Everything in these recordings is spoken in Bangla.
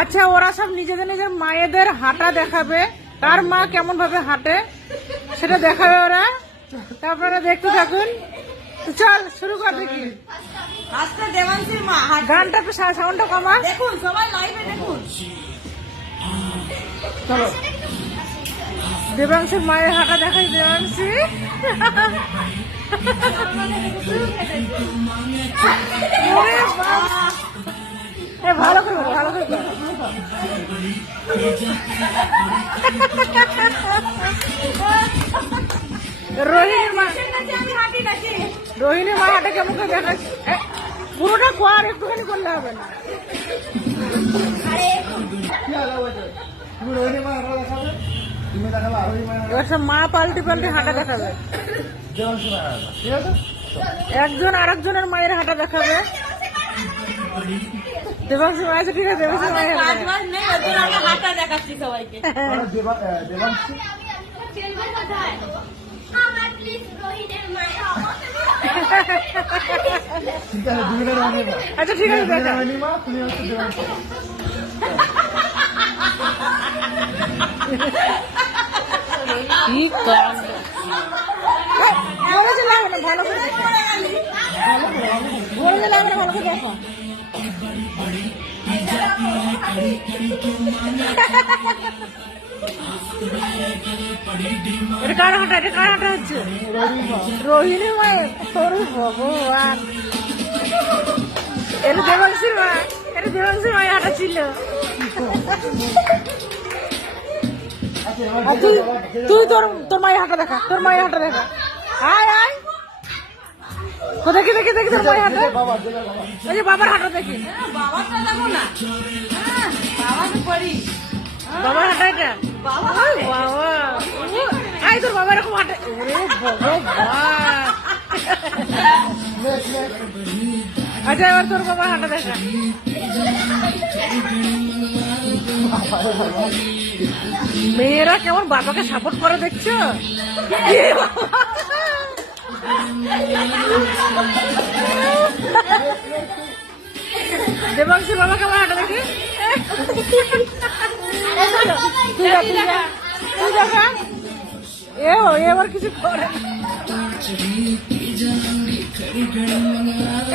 আচ্ছা, ওরা সব নিজেদের নিজের মায়েদের হাঁটা দেখাবে, কার মা কেমন ভাবে হাঁটে সেটা দেখাবে ওরা। তারপরে দেখতে থাকুন। তো চল শুরু কর দেখি। আজকে দেবাংশীর মা গানটা একটু সাউন্ডটা কমা। দেখুন, সবাই লাইভে দেখুন। চলো, দেবাংশীর মায়ের হাঁটা দেখাই। দেবাংশী ভালো করে ভালো করে রোহিণীর মা হাঁটা কেমন করে দেখাচ্ছে। পুরোটা কর, একটুখানি করলে হবে না। এবার সব মা পাল্টি পাল্টি হাঁটা দেখাবে। একজন আর একজনের মায়ের হাঁটা দেখাবে। দেবাংশী মা আছে, ঠিক আছে। দেবাংশী মায়ের হাঁটা দেখাচ্ছি সবাইকে। আচ্ছা ঠিক আছে, দেখা ভালো করে দেখা, ভালো করে দেখো। এটা কার হাঁটা? এটা কার হাঁটা হচ্ছে? রোহিণী মায়ের। ভগবান, এটা দেবাংশীর মা। এটা দেবাংশীর মায়ের হাঁটা ছিল। তুই তোর মায়ের হাঁটা দেখা, তোর মায়ের হাঁটা দেখা। আয় আয়, দেখি দেখি দেখি তোর মায়ের হাঁটা। এই যে বাবার হাঁটা দেখি। বাবাটা দেখো না, বাবাকে পড়ি। বাবার হাঁটা এটা। বাবা, আই তোর বাবা এরকম হাঁটে। ভগবান। আচ্ছা, এবার তোর বাবার হাঁটা দেখা। মেয়েরা কেমন বাবাকে সাপোর্ট করে দেখছো? দেবাংশীর বাবা কেমন হাঁটা দেখি। তুই দেখা, এবার কিছু করে।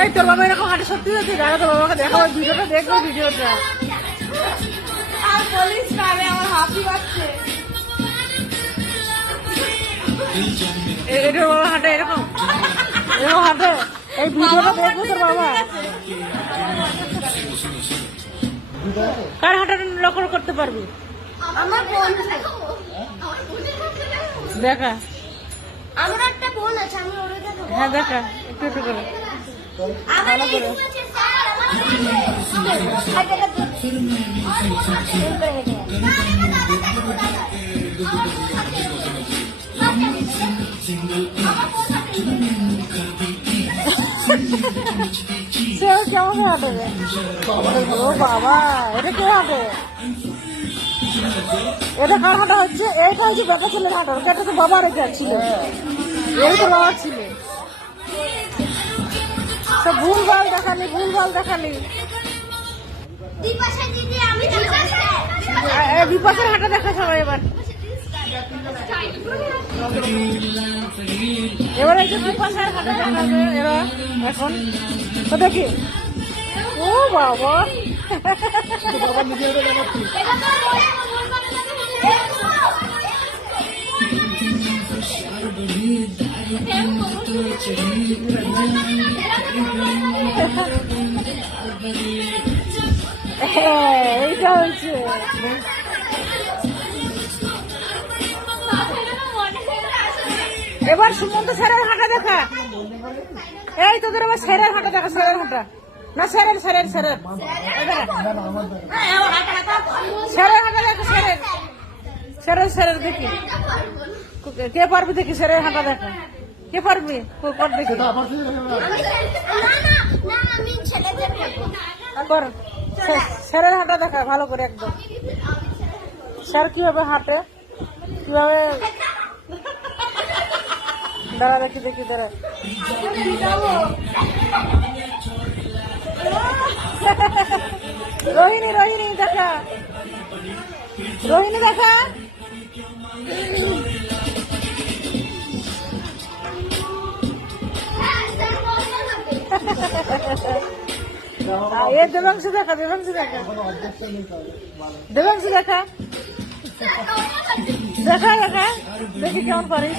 এই তোর বাবা এরকম হাঁটে সত্যি সত্যি? দাঁড়া, তোর বাবাকে দেখাবো, ভিডিওটা দেখবো, ভিডিওটা। আর বলিস না রে, আমার হাসি পাচ্ছে। এটার বাবা হাঁটে এরকম, এরকম হাঁটে। এই ভিডিওটা দেখবো তোর বাবা। কার হাঁটা লক্ষ্য করতে পারবি? আমার বোন দেখা। আমার একটা বোন আছে, আমি ওরে দেখাবো। হ্যাঁ দেখা, একটু একটু করে আমার ভালো করে। সে কেমন হাঁটে রে? ও বাবা, এটা কে হাঁটে? এটা কার হাঁটা হচ্ছে? এইটা হচ্ছে বেটা ছেলের হাঁটা। এটা তো বাবার এটা ছিল, এই তো বাবার ছিল। সব ভুলভাল দেখালি, ভুলভাল দেখালি। বিপাশের হাঁটা দেখা সবাই। এবার এই যে বিপাশের হাঁটা দেখাবে এরা এখন। তো দেখি। ও বাবা, বাবা নিজের এইটা হয়েছে। এবার সুমন্ত স্যারের হাঁটা দেখা। এই তোদের এবার স্যারের হাঁটা দেখা। স্যারের হাঁটা না, স্যারের স্যারের স্যারের স্যারের হাঁটা দেখা। স্যারের স্যারের স্যারের দেখি কে পারবি। দেখি স্যারের হাঁটা দেখা, কে পারবি? কর দেখি, কর। স্যারের হাঁটা দেখা ভালো করে একদম। স্যার কিভাবে হাঁটে, কিভাবে। দাঁড়া দেখি দেখি, দাঁড়া। রোহিণী রোহিণী দেখা, রোহিণী দেখা। এ দেবাংশু দেখা, দেবাংশু দেখা, দেবাংশু দেখা, দেখা দেখা, দেখি কেমন পারিস।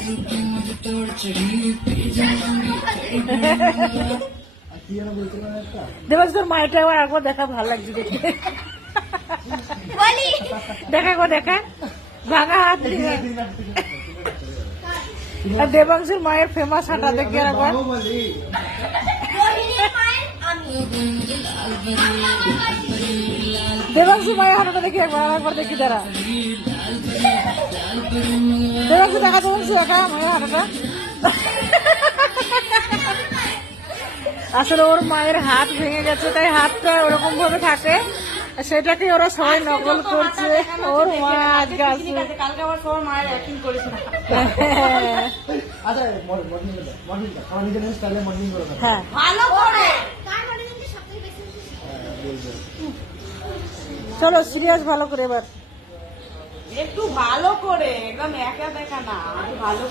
দেবাংশু তোর মায়েরটা একবার দেখা, ভালো লাগছে দেখতে। বলি দেখা গো দেখা, ভাঙা হাত দিয়ে। আর দেবাংশুর মায়ের ফেমাস হাঁটা দেখি আর একবার। রোহিণীর মায়ের আমি দেবাংশু মায়ের হাঁটাটা দেখি একবার, আর একবার দেখি দাঁড়া। দেবাংশু দেখা, দেবাংশু দেখা মায়ের হাঁটাটা। আসলে ওর মায়ের হাত ভেঙে গেছে, তাই হাতটা ওরকম ভাবে থাকে, সেটাকে ওরা সবাই নকল করছে। ওর মা আজকে আসবে। কালকে আবার সবার মায়ের অ্যাক্টিং করেছিল। হ্যাঁ ভালো করে কার মনে কিন্তু সবথেকে বেশি চলো সিরিয়াস ভালো করে এবার। একটু ভালো করে, একদম একা দেখা না, একটু ভালো